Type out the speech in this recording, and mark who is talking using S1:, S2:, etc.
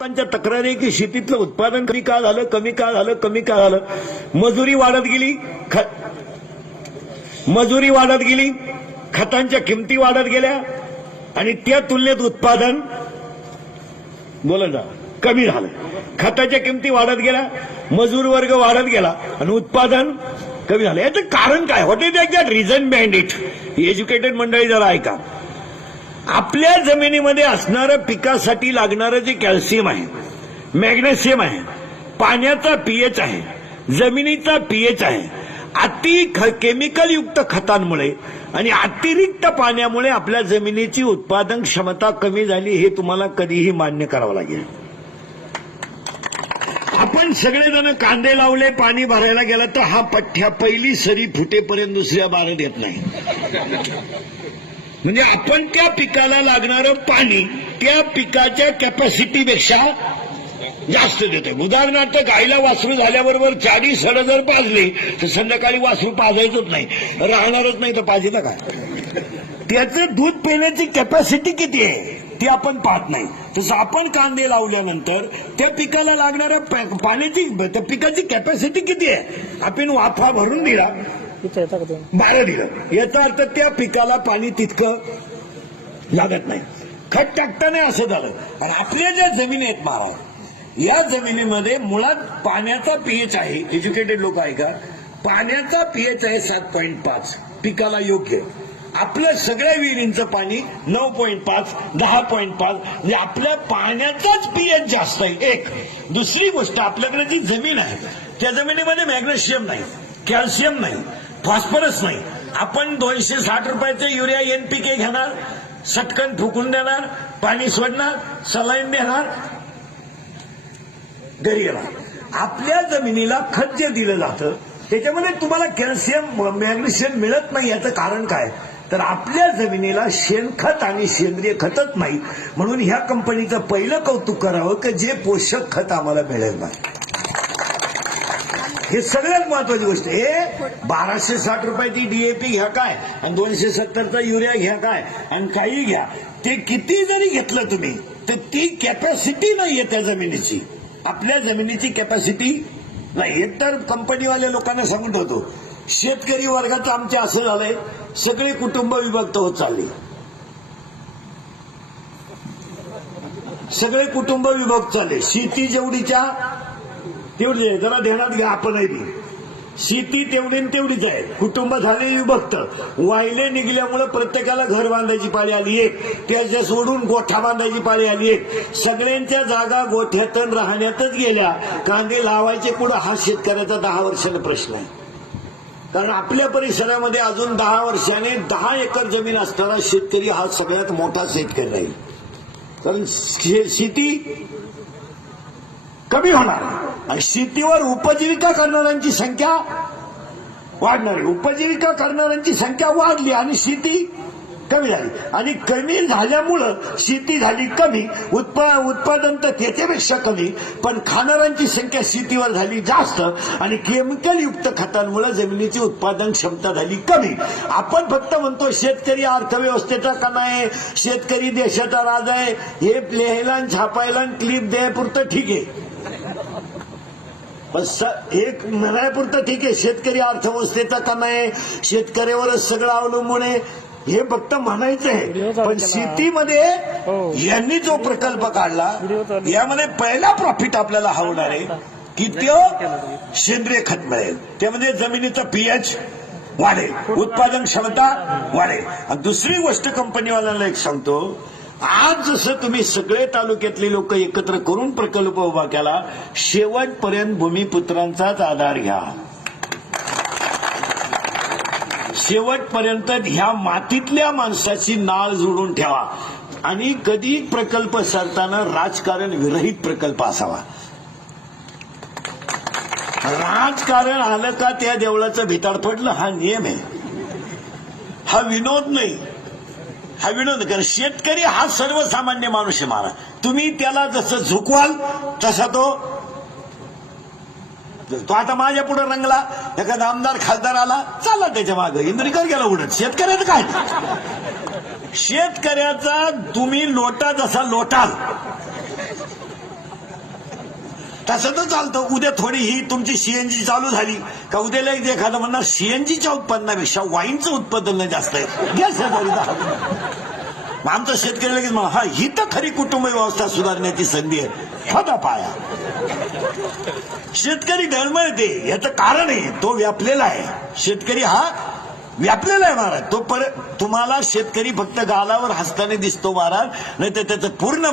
S1: लोकांच्या तक्रारी की शेतीतलं उत्पादन कमी का झालं कमी का झालं कमी का झालं मजुरी वाढत गेली मजुरी वाढत गेली खतांच्या किमती वाढत गेल्या आणि त्या तुलनेत उत्पादन बोलत जा कमी झालं खताच्या किमती वाढत गेल्या मजूर वर्ग वाढत गेला आणि उत्पादन कमी झालं याचं कारण काय what is exact reason behind it educated मंडळी जरा ऐका आपल्या जमिनीमध्ये असणारं पिकासाठी लागणारं जे कॅल्शियम आहे मॅग्नेशियम आहे पाण्याचा पीएच आहे जमिनीचा पीएच आहे अति ख केमिकल युक्त खतांमुळे आणि अतिरिक्त पाण्यामुळे आपल्या जमिनीची उत्पादन क्षमता कमी झाली हे तुम्हाला कधीही मान्य करावं लागेल आपण सगळेजण कांदे लावले पाणी भरायला गेला तर हा पठ्ठ्या पहिली सरी फुटेपर्यंत दुसऱ्या बार देत नाही म्हणजे आपण त्या पिकाला लागणारं पाणी त्या पिकाच्या कॅपॅसिटीपेक्षा जास्त देतो उदाहरणार्थ गायीला वासरू झाल्याबरोबर चारी सड जर पाजली तर संध्याकाळी वासरू पाजायचंच नाही राहणारच नाही तर ना का त्याचं दूध पिण्याची कॅपॅसिटी किती आहे ती आपण पाहत नाही तसं आपण कांदे लावल्यानंतर त्या पिकाला लागणाऱ्या पाण्याची त्या पिकाची कॅपॅसिटी किती आहे आपण वाफा भरून दिला बाहेर दिलं याचा अर्थ त्या पिकाला पाणी तितकं लागत नाही खत टाकताना असं झालं आणि आपल्या ज्या जमिनी आहेत महाराज या जमिनीमध्ये मुळात पाण्याचा पीएच आहे एज्युकेटेड लोक आहे का पाण्याचा पीएच आहे सात पॉईंट पाच पिकाला योग्य आपल्या सगळ्या विहिरींचं पाणी नऊ पॉईंट पाच दहा पॉईंट पाच म्हणजे आपल्या पाण्याचाच पीएच जास्त आहे एक दुसरी गोष्ट आपल्याकडे जी जमीन आहे त्या जमिनीमध्ये मॅग्नेशियम नाही कॅल्शियम नाही फॉस्फरस नाही आपण दोनशे साठ रुपयाचे युरिया एनपीके घेणार सटकन फुकून देणार पाणी सोडणार सलाईन देणार घरी येणार आपल्या जमिनीला खत जे दिलं जातं त्याच्यामध्ये तुम्हाला कॅल्शियम मॅग्नेशियम मिळत नाही याचं कारण काय तर आपल्या जमिनीला शेणखत आणि सेंद्रिय खतच नाही म्हणून ह्या कंपनीचं पहिलं कौतुक करावं की जे पोषक खत आम्हाला मिळेल नाही हे सगळ्यात महत्वाची गोष्ट हे बाराशे साठ रुपयाची डीएपी घ्या काय आणि दोनशे सत्तरचा युरिया घ्या काय आणि काही घ्या ते किती जरी घेतलं तुम्ही तर ती कॅपॅसिटी नाहीये त्या जमिनीची आपल्या जमिनीची कॅपॅसिटी नाही तर कंपनीवाल्या लोकांना सांगून ठेवतो शेतकरी वर्गाचं आमच्या असं झालंय सगळे कुटुंब विभक्त होत चालले सगळे कुटुंब विभक्त झाले शेती जेवढीच्या तेवढी जरा ध्यानात घ्या आपण शेती तेवढी तेवढीच आहे कुटुंब झाले विभक्त वाहिले निघल्यामुळे प्रत्येकाला घर बांधायची पाळी आली एक त्याच्या सोडून गोठा बांधायची पाळी आली आहे सगळ्यांच्या जागा गोठ्यातन राहण्यातच गेल्या कांदे लावायचे पुढे हा शेतकऱ्याचा दहा वर्षाने प्रश्न आहे कारण आपल्या परिसरामध्ये अजून दहा वर्षाने दहा एकर जमीन असणारा शेतकरी हा सगळ्यात मोठा शेतकरी राहील कारण शेती कमी होणार आणि शेतीवर उपजीविका करणाऱ्यांची संख्या वाढणार उपजीविका करणाऱ्यांची संख्या वाढली आणि शेती कमी झाली आणि कमी झाल्यामुळं शेती झाली कमी उत्पा उत्पादन तर त्याच्यापेक्षा कमी पण खाणाऱ्यांची संख्या शेतीवर झाली जास्त आणि केमिकल युक्त खतांमुळे जमिनीची उत्पादन क्षमता झाली कमी आपण फक्त म्हणतो शेतकरी अर्थव्यवस्थेचा कणा आहे शेतकरी देशाचा राजा आहे हे लिहायला छापायला क्लिप द्यायपुरतं ठीक आहे बस एक म्हणायपुरतं ठीक आहे शेतकरी अर्थव्यवस्थेचा कणा आहे शेतकऱ्यावरच सगळं अवलंबून आहे हे फक्त म्हणायचं आहे पण शेतीमध्ये हो. यांनी जो प्रकल्प काढला यामध्ये पहिला प्रॉफिट आपल्याला हवणार आहे की तो सेंद्रिय खत मिळेल ते म्हणजे जमिनीचं पीएच वाढेल उत्पादन क्षमता वाढेल आणि दुसरी गोष्ट कंपनीवाल्यांना एक सांगतो आज जसं तुम्ही सगळे तालुक्यातले लोक एकत्र करून प्रकल्प उभा केला शेवटपर्यंत भूमिपुत्रांचाच आधार घ्या शेवटपर्यंत ह्या मातीतल्या माणसाची नाळ जोडून ठेवा आणि कधी प्रकल्प सरताना राजकारण विरहित प्रकल्प असावा राजकारण आलं का त्या देवळाचं भिताड पडलं हा नियम आहे हा विनोद नाही हा विनोद कर शेतकरी हा सर्वसामान्य माणूस महाराज तुम्ही त्याला जसं झुकवाल तसा तो तो आता माझ्या पुढे रंगला एखादा आमदार खासदार आला चालला त्याच्या मागे इंद्रिकर गेला उडत शेतकऱ्याचं काय शेतकऱ्याचा तुम्ही लोटा जसा लोटाल तसं तर चालतं उद्या थोडी ही तुमची सीएनजी चालू झाली का उद्याला एक एखादं म्हणणार सीएनजीच्या उत्पादनापेक्षा वाईनचं उत्पादन जास्त आहे शेतकरी लगेच म्हणा हा ही तर खरी कुटुंब व्यवस्था सुधारण्याची संधी आहे पाया शेतकरी दळमळते याचं कारण आहे तो व्यापलेला आहे शेतकरी हा व्यापलेला आहे महाराज तो पर तुम्हाला शेतकरी फक्त गालावर हसताना दिसतो महाराज नाही तर त्याचं पूर्ण